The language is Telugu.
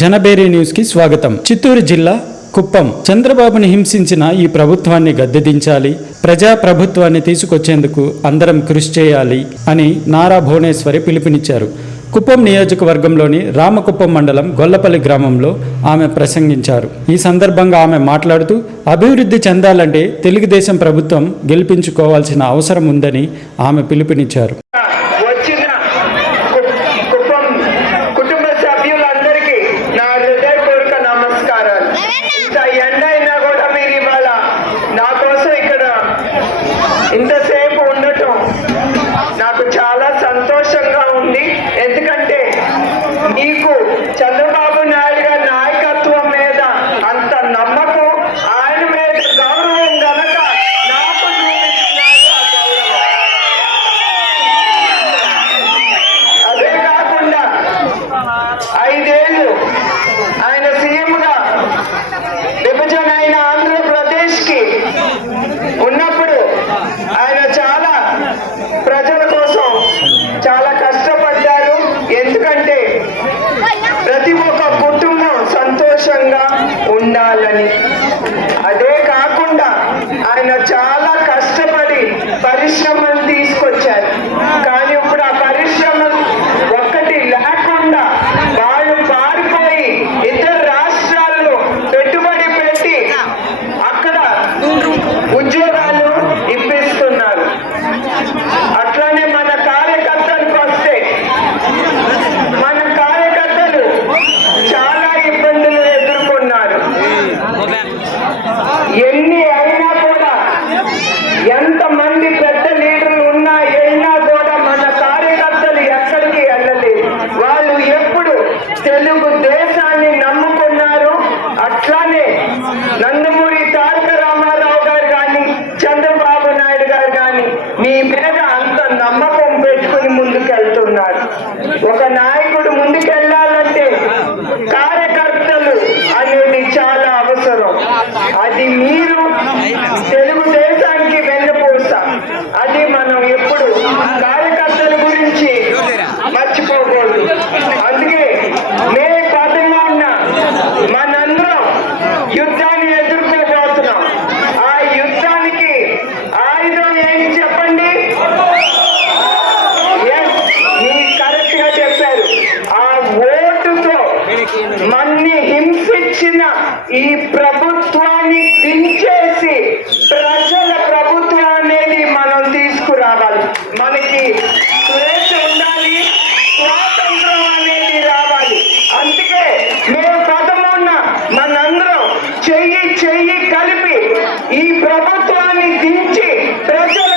జనబేరి న్యూస్కి స్వాగతం. చిత్తూరు జిల్లా కుప్పం. చంద్రబాబుని హింసించిన ఈ ప్రభుత్వాన్ని గద్దెదించాలి ప్రజా ప్రభుత్వాన్ని తీసుకొచ్చేందుకు అందరం కృషి చేయాలి అని నారా భువనేశ్వరి పిలుపునిచ్చారు. కుప్పం నియోజకవర్గంలోని రామకుప్పం మండలం గొల్లపల్లి గ్రామంలో ఆమె ప్రసంగించారు. ఈ సందర్భంగా ఆమె మాట్లాడుతూ అభివృద్ధి చెందాలంటే తెలుగుదేశం ప్రభుత్వం గెలిపించుకోవాల్సిన అవసరం ఉందని ఆమె పిలుపునిచ్చారు. ఐదేళ్ళు ఆయన సీఎంగా విభజన అయిన ఆంధ్రప్రదేశ్కి ఉన్నప్పుడు ఆయన చాలా ప్రజల కోసం చాలా కష్టపడ్డారు. ఎందుకంటే ప్రతి ఒక్క కుటుంబం సంతోషంగా ఉండాలని. అదే కాకుండా ఆయన చాలా అది మీరు తెలుగుదేశానికి వెళ్ళపోస అది మనం ఎప్పుడు కార్యకర్తల గురించి మర్చిపోకూడదు. అందుకే మే పదమూడున మనందరం యుద్ధాన్ని ఎదుర్కోబోతున్నాం. ఆ యుద్ధానికి ఆయుధం ఏంటి చెప్పండి? కరెక్ట్గా చెప్పారు. ఆ ఓటుతో మన్ని హింసించిన ఈ ప్రభు కలిపి ఈ ప్రభుత్వాన్ని దించి ప్రజల